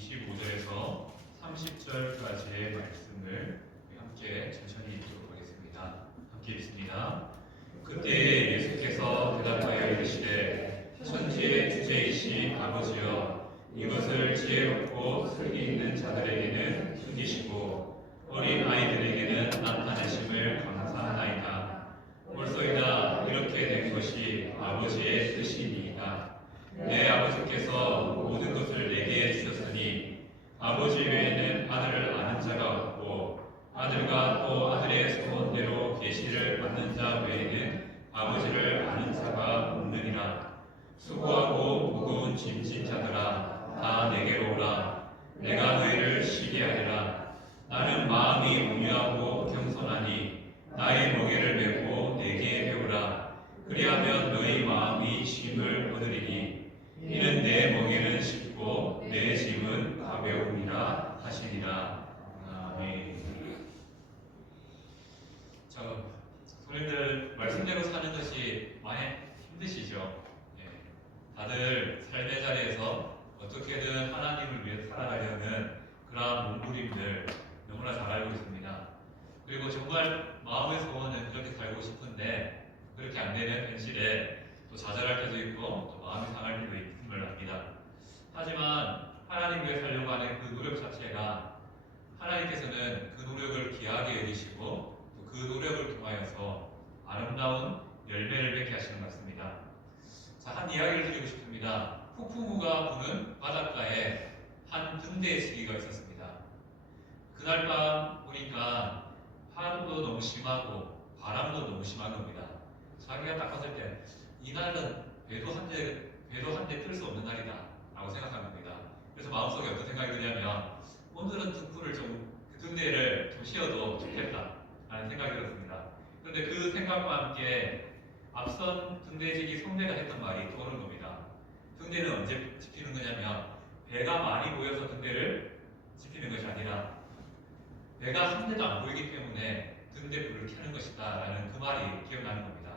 25절에서 30절까지의 말씀을 함께 천천히 읽도록 하겠습니다. 함께 읽습니다. 그때 예수께서 대답하여 이르시되 천지의 주제이신 아버지여, 이것을 지혜롭고 슬기 있는 자들에게는 숨기시고 어린 아이들에게는 나타내심을 감사하나이다. 벌써이다 이렇게 된 것이 아버지의 뜻이니이다. 내 아버지께서 모든 것을 내게 주셨으니 아버지 외에는 아들을 아는 자가 없고 아들과 또 아들의 소원대로 계시를 받는 자 외에는 아버지를 아는 자가 없느니라. 수고하고 무거운 짐진 자들아, 다 내게로 오라. 내가 너희를 쉬게 하리라. 나는 마음이 온유하고 겸손하니 나의 멍에를 메고 내게 배우라. 그리하면 너희 마음이 쉼을 얻으리니 이는 내 멍에는 쉽고 내 짐은 가벼움이라 하시니라. 아멘. 손님들, 말씀대로 사는 것이 많이 힘드시죠? 다들 삶의 자리에서 어떻게든 하나님을 위해 살아가려는 그러한 몸부림들 너무나 잘 알고 있습니다. 그리고 정말 마음의 소원은 그렇게 살고 싶은데 그렇게 안 되는 현실에 또 좌절할 때도 있고 또 마음이 상할 때도 있음을 압니다. 하지만 하나님 위해 살려고 하는 그 노력 자체가 하나님께서는 그 노력을 귀하게 여기시고 또 그 노력을 통하여서 아름다운 열매를 맺게 하시는 것 같습니다. 자, 한 이야기를 드리고 싶습니다. 폭풍우가 부는 바닷가에 한 등대지기가 있었습니다. 그날 밤 보니까 파도도 너무 심하고 바람도 너무 심한 겁니다. 자기가 딱 봤을 때 이날은 배도 한 대 틀 수 없는 날이다 라고 생각한 겁니다. 그래서 마음속에 어떤 생각이 드냐면 오늘은 등대를 좀 쉬어도 좋겠다 라는 생각이 들었습니다. 그런데 그 생각과 함께 앞선 등대지기 성대가 했던 말이 떠오른 겁니다. 등대는 언제 지키는 거냐면 배가 많이 보여서 등대를 지키는 것이 아니라 배가 한 대도 안 보이기 때문에 등대불을 켜는 것이다 라는 그 말이 기억나는 겁니다.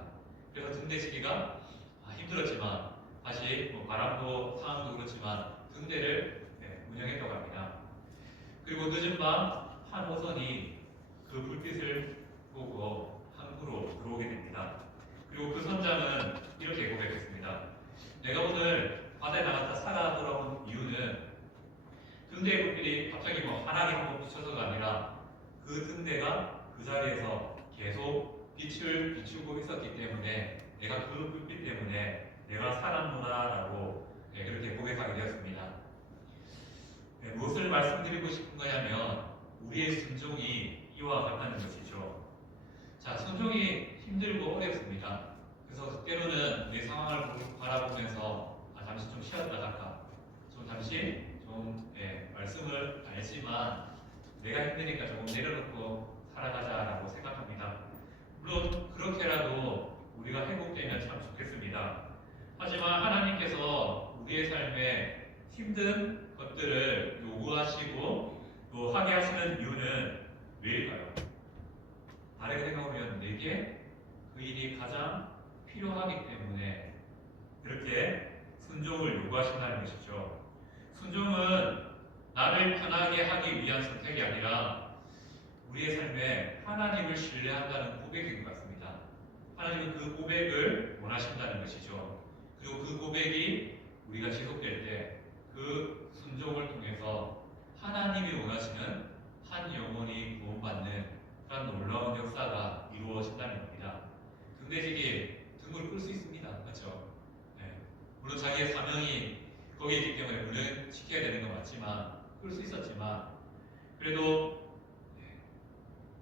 그래서 등대지기가 힘들었지만 다시 바람도 상황도 그렇지만 등대를 운영했다고 합니다. 그리고 늦은 밤 한 호선이 그 불빛을 보고 항구로 들어오게 됩니다. 그리고 그 선장은 이렇게 고백했습니다. 내가 오늘 바다에 나갔다 살아 돌아온 이유는 등대의 불빛이 갑자기 환하게 한번 비춰서가 아니라 그 등대가 그 자리에서 계속 빛을 비추고 있었기 때문에 내가 그 불빛 때문에 내가 살았노라라고 그렇게 고백하게 되었습니다. 무엇을 말씀드리고 싶은 거냐면 우리의 순종이 이와 같다는 것이죠. 자, 순종이 힘들고 어렵습니다. 그래서 때로는 내 상황을 바라보면서 잠시 좀 쉬었다 갈까, 잠시 말씀을 알지만 내가 힘드니까 조금 내려놓고 살아가자라고 생각합니다. 물론 그렇게라도 우리가 회복되면 참 좋겠습니다. 하지만 하나님께서 우리의 삶에 힘든 것들을 요구하시고 또 하게 하시는 이유는 왜일까요? 다르게 생각하면 내게 그 일이 가장 필요하기 때문에 그렇게 순종을 요구하신다는 것이죠. 순종은 나를 편하게 하기 위한 선택이 아니라 우리의 삶에 하나님을 신뢰한다는 고백인 것 같습니다. 하나님은 그 고백을 원하신다는 것이죠. 그리고 그 고백이 우리가 지속될 때 그 순종을 통해서 하나님이 원하시는 한 영혼이 구원받는 그런 놀라운 역사가 이루어진다는 겁니다. 등대지기 등을 끌 수 있습니다. 그렇죠? 물론 자기의 사명이 거기에 있기 때문에 물론 지켜야 되는 건 맞지만 끌 수 있었지만 그래도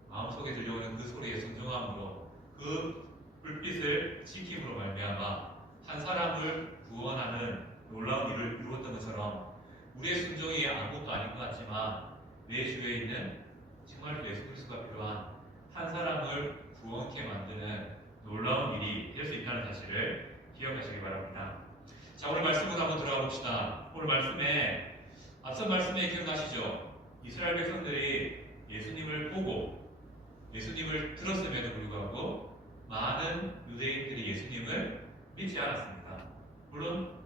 마음속에 들려오는 그 소리에 순종함으로 그 불빛을 지킴으로 말미암아 한 사람을 구원하는 놀라운 일을 이루었던 것처럼 우리의 순종이 아무것도 아닌 것 같지만 내 주위에 있는 정말 예수 그리스도가 필요한 한 사람을 구원케 만드는 놀라운 일이 될 수 있다는 사실을 기억하시기 바랍니다. 자, 오늘 말씀으로 한번 들어가 봅시다. 오늘 말씀에 앞선 말씀에 기억나시죠? 이스라엘 백성들이 예수님을 보고 예수님을 들었음에도 불구하고 많은 유대인들이 예수님을 믿지 않았습니다. 물론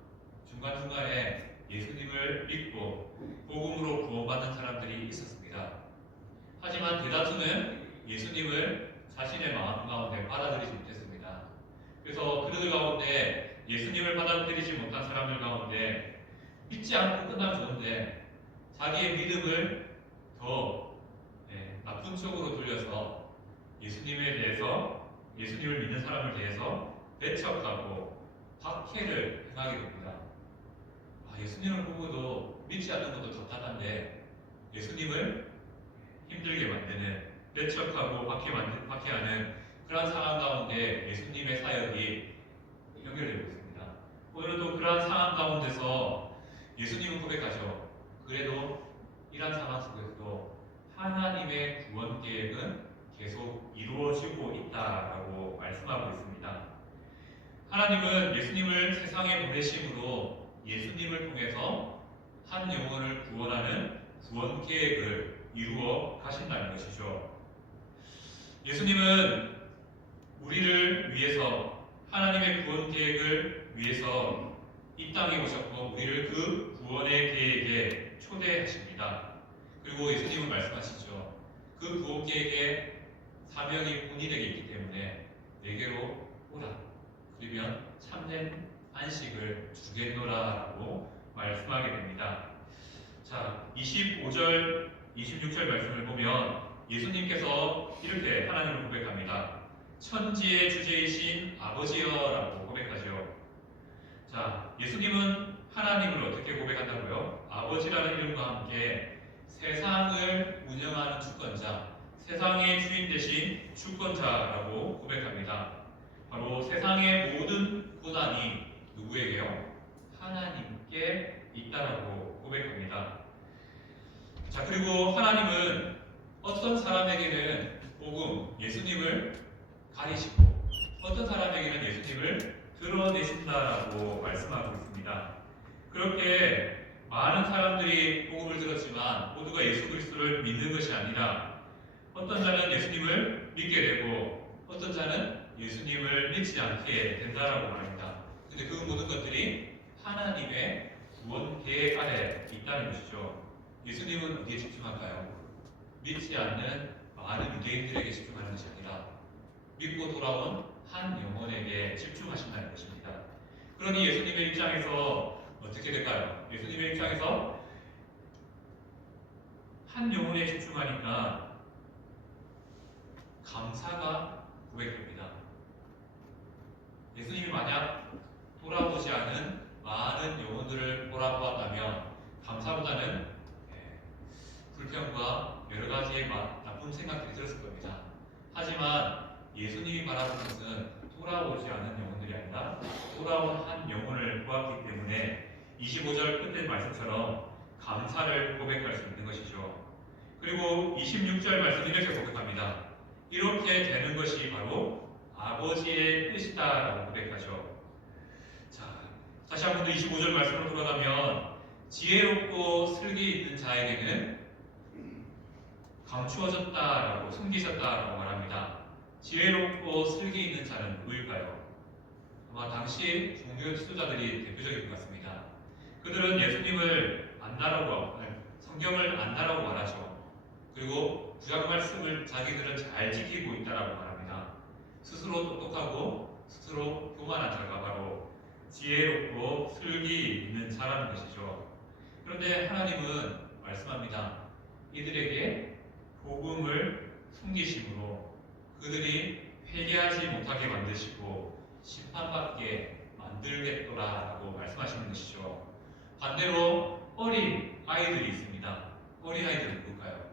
중간중간에 예수님을 예수님을 믿고 복음으로 구원받는 사람들이 있었습니다. 하지만 대다수는 예수님을 자신의 마음 가운데 받아들이지 못했습니다. 그래서 그들 가운데 예수님을 받아들이지 못한 사람들 가운데 믿지 않고 끝나면 좋은데 자기의 믿음을 더 나쁜 쪽으로 돌려서 예수님에 대해서 예수님을 믿는 사람을 대해서 배척하고 박해를 행하게 됩니다. 예수님을 보고도 믿지 않는 것도 답답한데 예수님을 힘들게 만드는 배척하고 박해하는 그러한 상황 가운데 예수님의 사역이 연결되고 있습니다. 오늘은 또 그러한 상황 가운데서 예수님은 고백하죠. 그래도 이러한 상황 속에서도 하나님의 구원 계획은 계속 이루어지고 있다라고 말씀하고 있습니다. 하나님은 예수님을 세상에 보내심으로 예수님을 통해서 한 영혼을 구원하는 구원 계획을 이루어 가신다는 것이죠. 예수님은 우리를 위해서 하나님의 구원 계획을 위해서 이 땅에 오셨고 우리를 그 구원의 계획에 초대하십니다. 그리고 예수님은 말씀하시죠. 그 구원 계획의 사명이 본인에게 있기 때문에 내게로 오라. 그러면 참된 안식을 주겠노라라고 말씀하게 됩니다. 자, 25절, 26절 말씀을 보면 예수님께서 이렇게 하나님을 고백합니다. 천지의 주제이신 아버지여라고 고백하죠. 자, 예수님은 하나님을 어떻게 고백한다고요? 아버지라는 이름과 함께 세상을 운영하는 주권자, 세상의 주인 되신 주권자라고 고백합니다. 바로 세상의 모든 고난이 누구에게요? 하나님께 있다라고 고백합니다. 자, 그리고 하나님은 어떤 사람에게는 복음, 예수님을 가리시고 어떤 사람에게는 예수님을 드러내신다라고 말씀하고 있습니다. 그렇게 많은 사람들이 복음을 들었지만 모두가 예수 그리스도를 믿는 것이 아니라 어떤 자는 예수님을 믿게 되고 어떤 자는 예수님을 믿지 않게 된다라고 말합니다. 근데 그 모든 것들이 하나님의 구원 계획 아래 있다는 것이죠. 예수님은 어디에 집중할까요? 믿지 않는 많은 유대인들에게 집중하는 것이 아니라 믿고 돌아온 한 영혼에게 집중하신다는 것입니다. 그러니 예수님의 입장에서 어떻게 될까요? 예수님의 입장에서 한 영혼에 집중하니까 감사가 고백됩니다. 예수님이 만약 돌아오지 않은 많은 영혼들을 돌아보았다면 감사보다는 불평과 여러 가지의 나쁜 생각들이 들었을 겁니다. 하지만 예수님이 말하는 것은 돌아오지 않은 영혼들이 아니라 돌아온 한 영혼을 보았기 때문에 25절 끝의 말씀처럼 감사를 고백할 수 있는 것이죠. 그리고 26절 말씀 이렇게 고백합니다. 이렇게 되는 것이 바로 아버지의 뜻이다라고 고백하죠. 자, 다시 한 번 더 25절 말씀으로 돌아가면 지혜롭고 슬기 있는 자에게는 감추어졌다라고 숨기셨다라고 말합니다. 지혜롭고 슬기 있는 자는 누구일까요? 아마 당시 종교 지도자들이 대표적인 것 같습니다. 그들은 예수님을 안다라고 성경을 안다라고 말하죠. 그리고 구약 말씀을 자기들은 잘 지키고 있다라고 말합니다. 스스로 똑똑하고 스스로 교만한 자가 바로 지혜롭고 슬기 있는 자라는 것이죠. 그런데 하나님은 말씀합니다. 이들에게 복음을 숨기심으로 그들이 회개하지 못하게 만드시고 심판받게 만들겠노라라고 말씀하시는 것이죠. 반대로 어린 아이들이 있습니다. 어린 아이들은 누굴까요?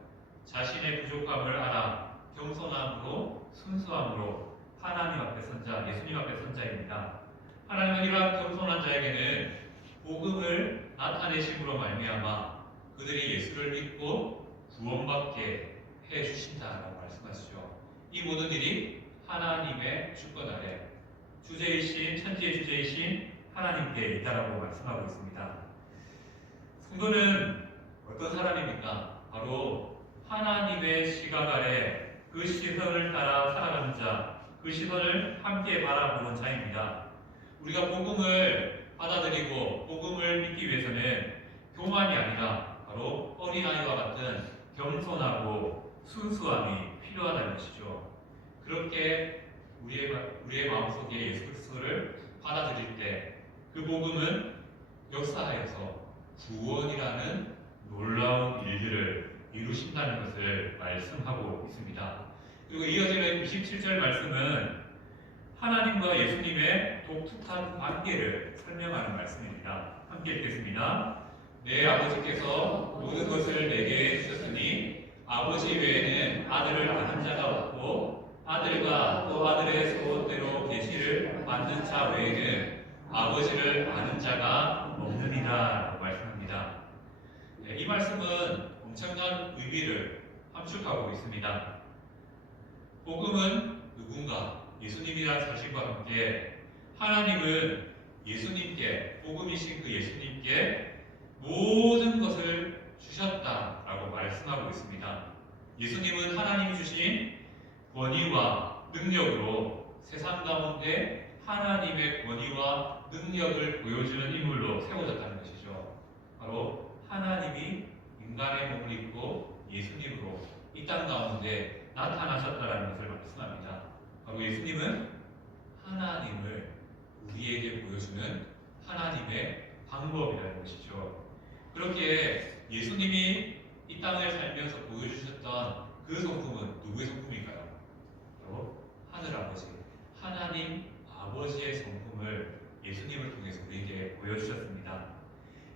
자신의 부족함을 알아 겸손함으로 순수함으로 하나님 앞에 선자, 예수님 앞에 선자입니다. 하나님은 이러한 겸손한 자에게는 복음을 나타내심으로 말미암아 그들이 예수를 믿고 구원받게 해주신다라고 말씀하시죠. 이 모든 일이 하나님의 주권 아래 주제이신 천지의 주제이신 하나님께 있다라고 말씀하고 있습니다. 성도는 어떤 사람입니까? 바로 하나님의 시각 아래 그 시선을 따라 살아가는 자, 그 시선을 함께 바라보는 자입니다. 우리가 복음을 받아들이고 복음을 믿기 위해서는 겸손하고 순수함이 필요하다는 것이죠. 그렇게 우리의 마음속에 예수 그리스도를 받아들일 때 그 복음은 역사하여서 구원이라는 놀라운 일들을 이루신다는 것을 말씀하고 있습니다. 그리고 이어지는 27절 말씀은 하나님과 예수님의 독특한 관계를 설명하는 말씀입니다. 함께 읽겠습니다. 내 아버지께서 모든 것을 내게 주셨으니 아버지 외에는 아들을 아는 자가 없고 아들과 또 아들의 소원대로 계시를 받는 자 외에는 아버지를 아는 자가 없느니라 라고 말씀합니다. 이 말씀은 엄청난 의미를 함축하고 있습니다. 복음은 누군가 예수님이라는 사실과 함께 하나님은 예수님께 복음이신 그 예수님께 모든 것을 주셨다라고 말씀하고 있습니다. 예수님은 하나님이 주신 권위와 능력으로 세상 가운데 하나님의 권위와 능력을 보여주는 인물로 세워졌다는 것이죠. 바로 하나님이 인간의 몸을 입고 예수님으로 이 땅 가운데 나타나셨다는 것을 말씀합니다. 바로 예수님은 하나님을 우리에게 보여주는 하나님의 방법이라는 것이죠. 그렇게 예수님이 이 땅을 살면서 보여주셨던 그 성품은 누구의 성품일까요? 바로 하늘아버지, 하나님 아버지의 성품을 예수님을 통해서 우리에게 보여주셨습니다.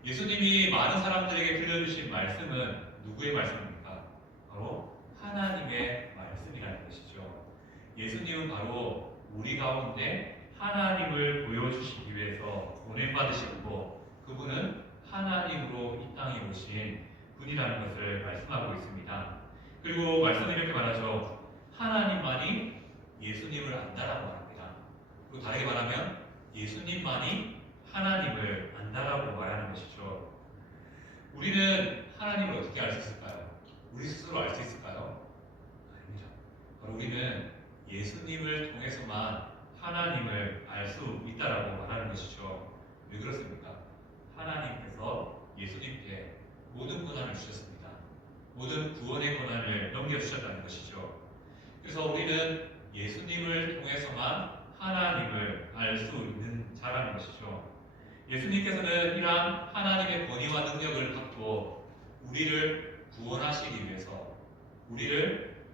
예수님이 많은 사람들에게 들려주신 말씀은 누구의 말씀입니까? 바로 하나님의 말씀이라는 것이죠. 예수님은 바로 우리 가운데 하나님을 보여주시기 위해서 보냄받으셨고 그분은 하나님으로 이 땅에 오신 분이라는 것을 말씀하고 있습니다. 그리고 말씀은 이렇게 말하죠. 하나님만이 예수님을 안다라고 말합니다. 그리고 다르게 말하면 예수님만이 하나님을 안다라고 말하는 것이죠. 우리는 하나님을 어떻게 알 수 있을까요? 우리 스스로 알 수 있을까요? 아닙니다. 바로 우리는 예수님을 통해서만 하나님을 알 수 있다라고 말하는 것이죠. 왜 그렇습니까? 하나님께서 예수님께 모든 권한을 주셨습니다. 모든 구원의 권한을 넘겨주셨다는 것이죠. 그래서 우리는 예수님을 통해서만 하나님을 알 수 있는 자라는 것이죠. 예수님께서는 이러한 하나님의 권위와 능력을 갖고 우리를 구원하시기 위해서 우리를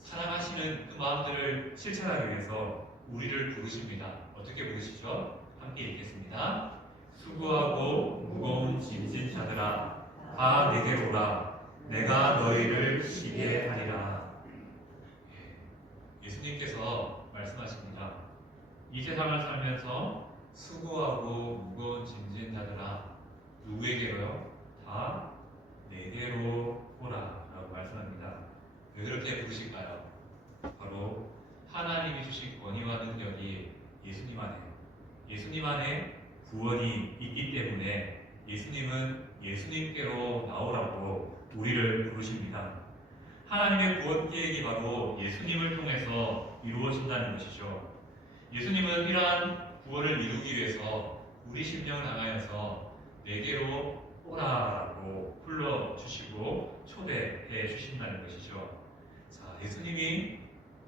사랑하시는 그 마음들을 실천하기 위해서 우리를 부르십니다. 어떻게 부르시죠? 함께 읽겠습니다. 수고하고 무거운 짐진 자들아 다 내게 오라 내가 너희를 쉬게 하리라. 예수님께서 말씀하십니다. 이 세상을 살면서 수고하고 무거운 짐진 자들아 누구에게로요? 다 내게로 오라 라고 말씀합니다. 왜 그렇게 부르실까요? 바로 하나님이 주신 권위와 능력이 예수님 안에 구원이 있기 때문에 예수님은 예수님께로 나오라고 우리를 부르십니다. 하나님의 구원 계획이 바로 예수님을 통해서 이루어진다는 것이죠. 예수님은 이러한 구원을 이루기 위해서 우리 심령을 향하여서 내게로 오라라고 불러주시고 초대해 주신다는 것이죠. 자, 예수님이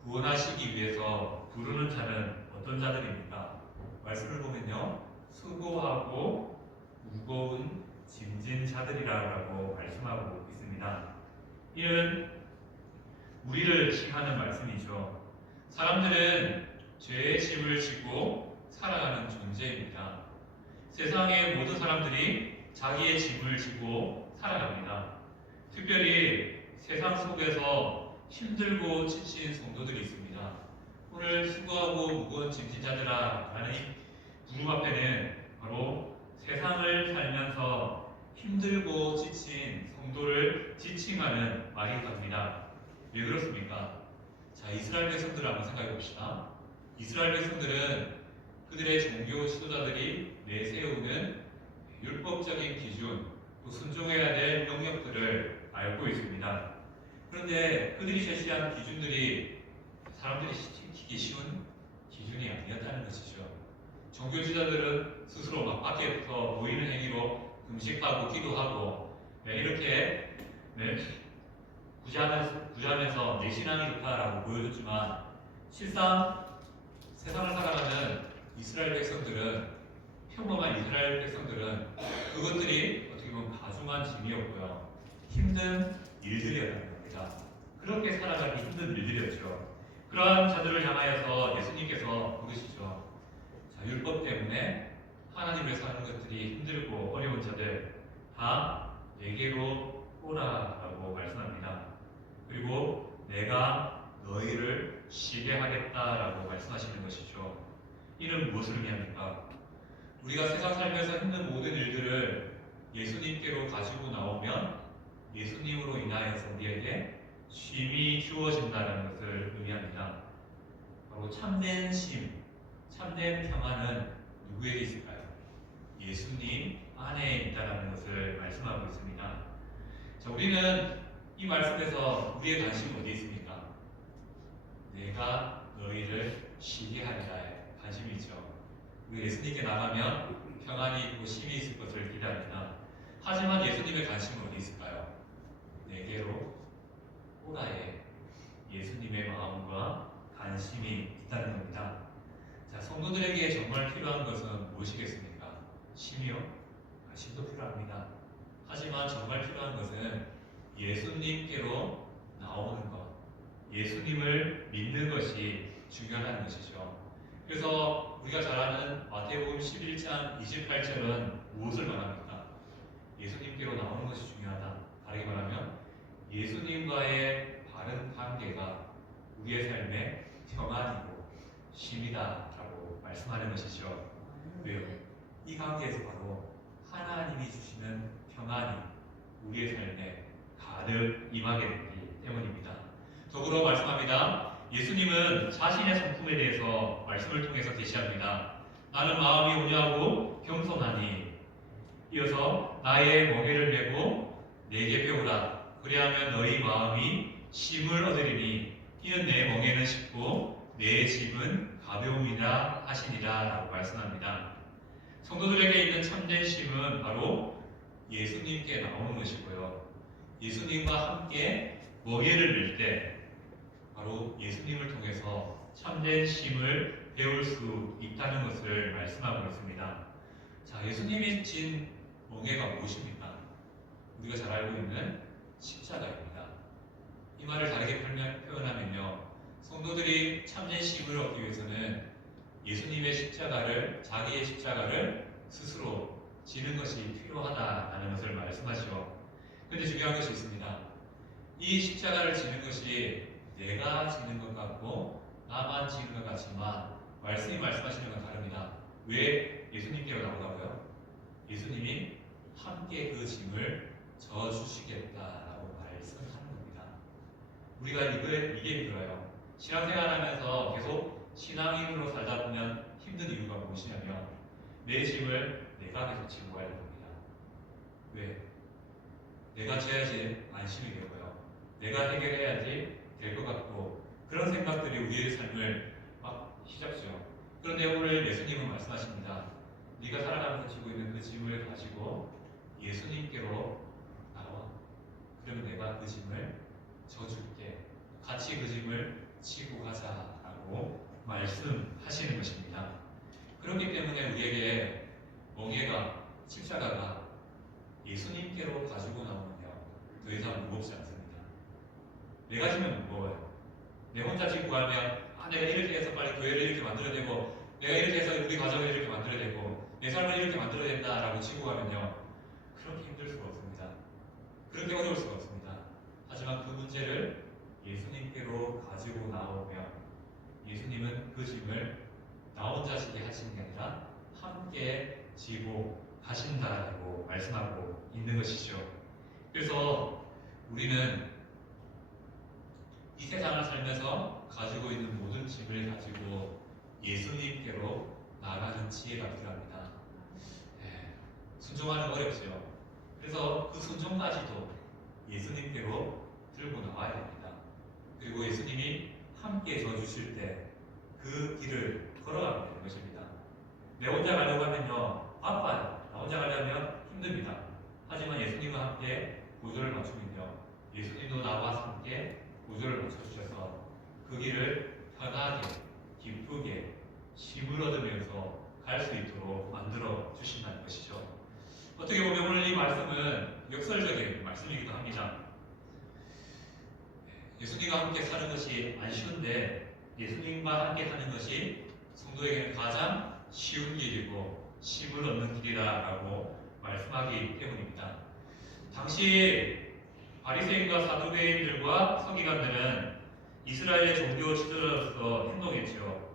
구원하시기 위해서 부르는 자는 어떤 자들입니까? 말씀을 보면요. 수고하고 무거운 짐진 자들이라고 말씀하고 있습니다. 이는 우리를 시하는 말씀이죠. 사람들은 죄의 짐을 지고 살아가는 존재입니다. 세상의 모든 사람들이 자기의 짐을 지고 살아갑니다. 특별히 세상 속에서 힘들고 지친 성도들이 있습니다. 오늘 수고하고 무거운 짐진자들아 라는 이 부름 앞에는 바로 세상을 살면서 힘들고 지친 성도를 지칭하는 말이 갑니다. 왜 그렇습니까? 자, 이스라엘 백성들을 한번 생각해 봅시다. 이스라엘 백성들은 그들의 종교 지도자들이 내세우는 율법적인 기준, 또 순종해야 될 명령들을 알고 있습니다. 그런데 그들이 제시한 기준들이 사람들이 지키기 쉬운 기준이 아니었다는 것이죠. 종교 지도자들은 스스로 막 밖에부터 보이는 행위로 금식하고 기도하고 이렇게 구제하면서 내 신앙이 좋다라고 보여줬지만 실상 세상을 살아가는 이스라엘 백성들은 평범한 이스라엘 백성들은 그것들이 어떻게 보면 가중한 짐이었고요. 힘든 일들이었다는 겁니다. 그렇게 살아가기 힘든 일들이었죠. 그러한 자들을 향하여서 예수님께서 부르시죠. 자, 율법 때문에 하나님을 사는 것들이 힘들고 어려운 자들 다 내게로 오라라고 말씀합니다. 그리고 내가 너희를 쉬게 하겠다라고 말씀하시는 것이죠. 이는 무엇을 의미합니까? 우리가 세상 살면서 힘든 모든 일들을 예수님께로 가지고 나오면 예수님으로 인하여서 우리에게 쉼이 주어진다는 것을 의미합니다. 바로 참된 쉼, 참된 평안은 누구에게 있을까요? 예수님 안에 있다는 것을 말씀하고 있습니다. 자, 우리는 이 말씀에서 우리의 관심이 어디에 있습니까? 내가 너희를 쉬게 하리라에 관심이 있죠. 우리 예수님께 나가면 평안이 있고 쉼이 있을 것을 기대합니다. 하지만 예수님의 관심은 어디 있을까요? 내게로 오라에 예수님의 마음과 관심이 있다는 겁니다. 자, 성도들에게 정말 필요한 것은 무엇이겠습니까? 쉼이요? 쉼도 필요합니다. 하지만 정말 필요한 것은 예수님께로 나오는 것, 예수님을 믿는 것이 중요하다는 것이죠. 그래서 우리가 잘 아는 마태복음 11장 28절은 무엇을 말합니까? 예수님께로 나오는 것이 중요하다. 다르게 말하면 예수님과의 바른 관계가 우리의 삶의 평안이고 쉼이다라고 말씀하는 것이죠. 왜요? 이 관계에서 바로 하나님이 주시는 평안이 우리의 삶에 가득 임하게 되기 때문입니다. 더불어 말씀합니다. 예수님은 자신의 성품에 대해서 말씀을 통해서 계시합니다. 나는 마음이 온유하고 겸손하니 이어서 나의 멍에를 메고 내게 배우라. 그리하면 너희 마음이 쉼을 얻으리니 이는 내 멍에는 쉽고 내 짐은 가벼움이라 하시니라 라고 말씀합니다. 성도들에게 있는 참된 쉼은 바로 예수님께 나오는 것이고요. 예수님과 함께 멍에를 맬 때 바로 예수님을 통해서 참된 쉼을 배울 수 있다는 것을 말씀하고 있습니다. 자, 예수님이 진 멍에가 무엇입니까? 우리가 잘 알고 있는 십자가입니다. 이 말을 다르게 표현하면요, 성도들이 참된 쉼을 얻기 위해서는 예수님의 십자가를, 자기의 십자가를 스스로 지는 것이 필요하다라는 것을 말씀하시죠. 그런데 중요한 것이 있습니다. 이 십자가를 지는 것이 내가 지는 것 같고 나만 지는 것 같지만 말씀이 말씀하시는 건 다릅니다. 왜 예수님께로 나오라고요? 예수님이 함께 그 짐을 져주시겠다라고 말씀하는 겁니다. 우리가 이게 힘들어요. 신앙생활하면서 계속 신앙인으로 살다 보면 힘든 이유가 무엇이냐면 내 짐을 내가 계속 지고 가야 됩니다. 왜? 내가 져야지 안심이 되고요. 내가 해결해야지 될 것 같고 그런 생각들이 우리의 삶을 막 휘잡죠. 그런데 오늘 예수님은 말씀하십니다. 네가 살아가면서 지고 있는 그 짐을 가지고 예수님께로 나와. 그러면 내가 그 짐을 져줄게. 같이 그 짐을 지고 가자라고 말씀하시는 것입니다. 그렇기 때문에 우리에게 멍에가, 십자가가 예수님께로 가지고 나오면요, 더 이상 무겁지 않습니다. 내가 지면 무거워요. 내 혼자 지고 가면 내가 이렇게 해서 빨리 교회를 이렇게 만들어야 되고 내가 이렇게 해서 우리 가정을 이렇게 만들어야 되고 내 삶을 이렇게 만들어야 된다라고 지고 가면요, 그렇게 힘들 수가 없습니다. 그렇게 어려울 수가 없습니다. 하지만 그 문제를 예수님께로 가지고 나오면 예수님은 그 짐을 나 혼자 지게 하시는 게 아니라 함께 지고 가신다라고 말씀하고 있는 것이죠. 그래서 우리는 이 세상을 살면서 가지고 있는 모든 짐을 가지고 예수님께로 나가는 지혜가 필요합니다. 순종하는 거 어렵죠. 그래서 그 순종까지도 예수님께로 들고 나와야 됩니다. 그리고 예수님이 함께 져주실 때 그 길을 걸어가게 되는 것입니다. 내 혼자 가려고 하면요, 아파요. 나 혼자 가려면 힘듭니다. 하지만 예수님과 함께 보조를 맞추면요, 예수님도 나와 함께 보조를 맞춰주셔서 그 길을 편하게 기쁘게 힘을 얻으면서 갈 수 있도록 만들어 주신다는 것이죠. 어떻게 보면 오늘 이 말씀은 역설적인 말씀이기도 합니다. 예수님과 함께 사는 것이 안 쉬운데 예수님과 함께 사는 것이 성도에게는 가장 쉬운 길이고 힘을 얻는 길이라고 말씀하기 때문입니다. 당시 바리새인과 사두개인들과 서기관들은 이스라엘의 종교 지도자로서 행동했죠.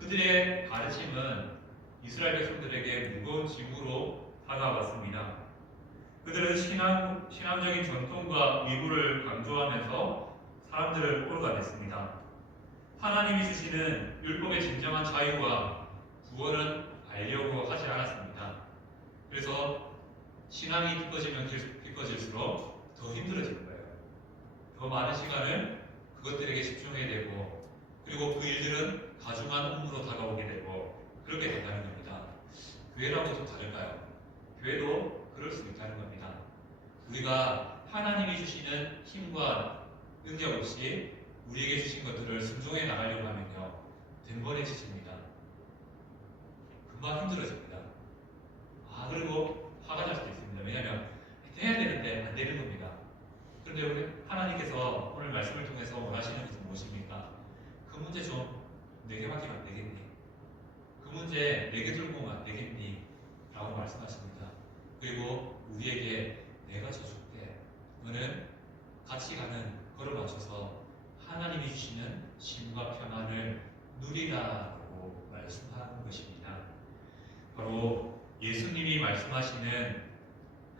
그들의 가르침은 이스라엘 백성들에게 무거운 짐으로 다가왔습니다. 그들은 신앙적인 전통과 위구를 강조하면서 사람들을 꼴가냈습니다. 하나님이 주시는 율법의 진정한 자유와 구원은 알려고 하지 않았습니다. 그래서 신앙이 깊어지면 깊어질수록 더 힘들어질 거예요. 더 많은 시간을 그것들에게 집중해야 되고, 그리고 그 일들은 가중한 업무로 다가오게 되고 그렇게 된다는 겁니다. 교회랑은 좀 다를까요? 교회도 그럴 수 있다는 겁니다. 우리가 하나님이 주시는 힘과 능력 없이 우리에게 주신 것들을 순종해 나가려고 하면요, 덴번해지십니다. 금방 힘들어집니다. 그리고 화가 날 수도 있습니다. 왜냐하면 해야 되는데 안 되는 겁니다. 그런데 우리 하나님께서 오늘 말씀을 통해서 원하시는 것은 무엇입니까? 그 문제 좀 내게 맡기면 안 되겠니? 그 문제 내게 들고 오면 안 되겠니? 라고 말씀하십니다. 그리고 우리에게 내가 져줄게. 너는 같이 가는 걸음 맞춰서 하나님이 주시는 힘과 평안을 누리라고 말씀하는 것입니다. 바로 예수님이 말씀하시는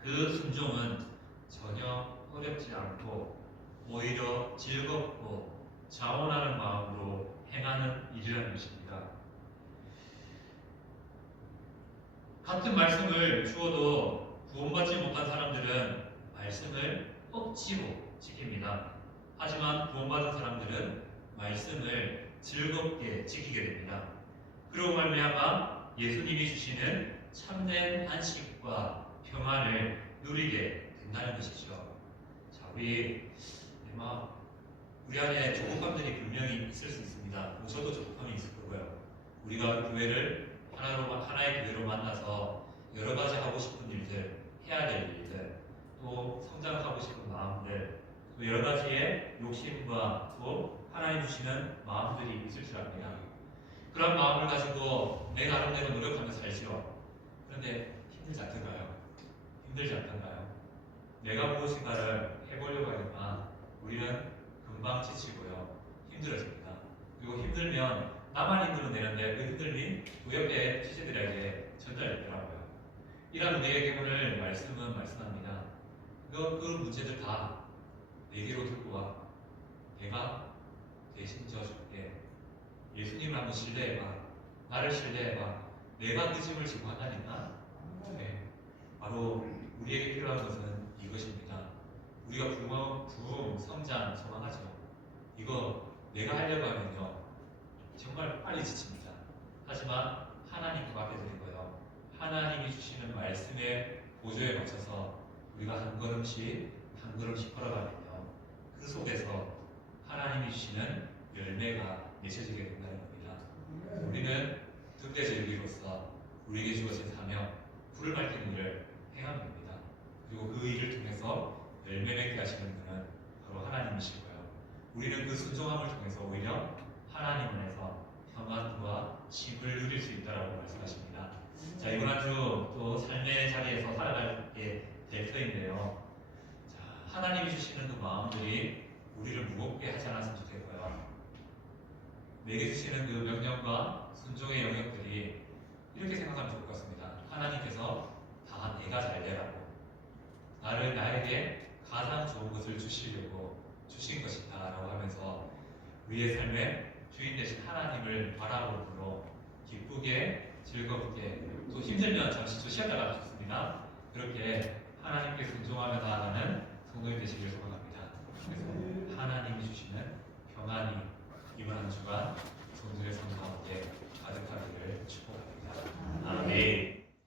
그 순종은 전혀 어렵지 않고 오히려 즐겁고 자원하는 마음으로 행하는 일이라는 것입니다. 같은 말씀을 주어도 구원받지 못한 사람들은 말씀을 억지로 지킵니다. 하지만 구원받은 사람들은 말씀을 즐겁게 지키게 됩니다. 그러고 말미암아 예수님이 주시는 참된 안식과 평안을 누리게 된다는 것이죠. 자, 우리 안에 조급함들이 분명히 있을 수 있습니다. 저도 조급함이 있을 거고요. 우리가 교회를 하나의 교회로 만나서 여러 가지 하고 싶은 일들, 해야 될 일들, 또 성장하고 싶은 마음들, 또 여러 가지의 욕심과 또 하나님 주시는 마음들이 있을 줄 압니다. 그런 마음을 가지고 내 나름대로 노력하며 살죠. 그런데 힘들지 않던가요? 힘들지 않던가요? 내가 무엇인가를 해보려고 하니까 우리는 금방 지치고요. 힘들어집니다. 그리고 힘들면 나만 힘들어내는데 그 힘듦이 그 옆에 지체들에게 전달되더라고요. 이런 우리에게 오늘 말씀은 말씀합니다. 그 문제들 다 내게로 들고 와. 내가 대신 져줄게. 예수님을 한번 신뢰해봐. 나를 신뢰해봐. 내가 그 짐을 지고 한다니까. 네. 바로 우리에게 필요한 것은 이것입니다. 우리가 부흥, 성장, 소망하죠. 이거 내가 하려고 하면요, 정말 빨리 지칩니다. 하지만 하나님 그 앞에 드리고요, 하나님이 주시는 말씀의 보조에 맞춰서 우리가 한 걸음씩 걸어가면요, 그 속에서 하나님이 주시는 열매가 맺혀지게 된다는 겁니다. 우리는 득대절기로서 우리에게 주어진 사명, 불을 밝히는 일을 행하면 됩니다. 그리고 그 일을 통해서 열매 맺게 하시는 분은 바로 하나님이시고요. 우리는 그 순종함을 통해서 오히려 하나님 안에서 평안과 힘을 누릴 수 있다라고 말씀하십니다. 자, 이번 한 주 또 삶의 자리에서 살아가게 될 터인데요. 자, 하나님이 주시는 그 마음들이 우리를 무겁게 하지 않았으면 좋겠고요. 내게 주시는 그 명령과 순종의 영역들이 이렇게 생각하면 좋을 것 같습니다. 하나님께서 다 내가 잘 되라고, 나에게 가장 좋은 것을 주시려고 주신 것이다 라고 하면서 우리의 삶의 주인 되신 하나님을 바라보므로 기쁘게 즐겁게, 또 힘들면 잠시 좀 쉬었다가 좋습니다. 그렇게 하나님께 순종하며 나아가는 성도님 되시길 소망합니다. 그래서 하나님이 주시는 평안이 이번 한 주간 성도의 삶 가운데 가득하기를 축복합니다. 아멘.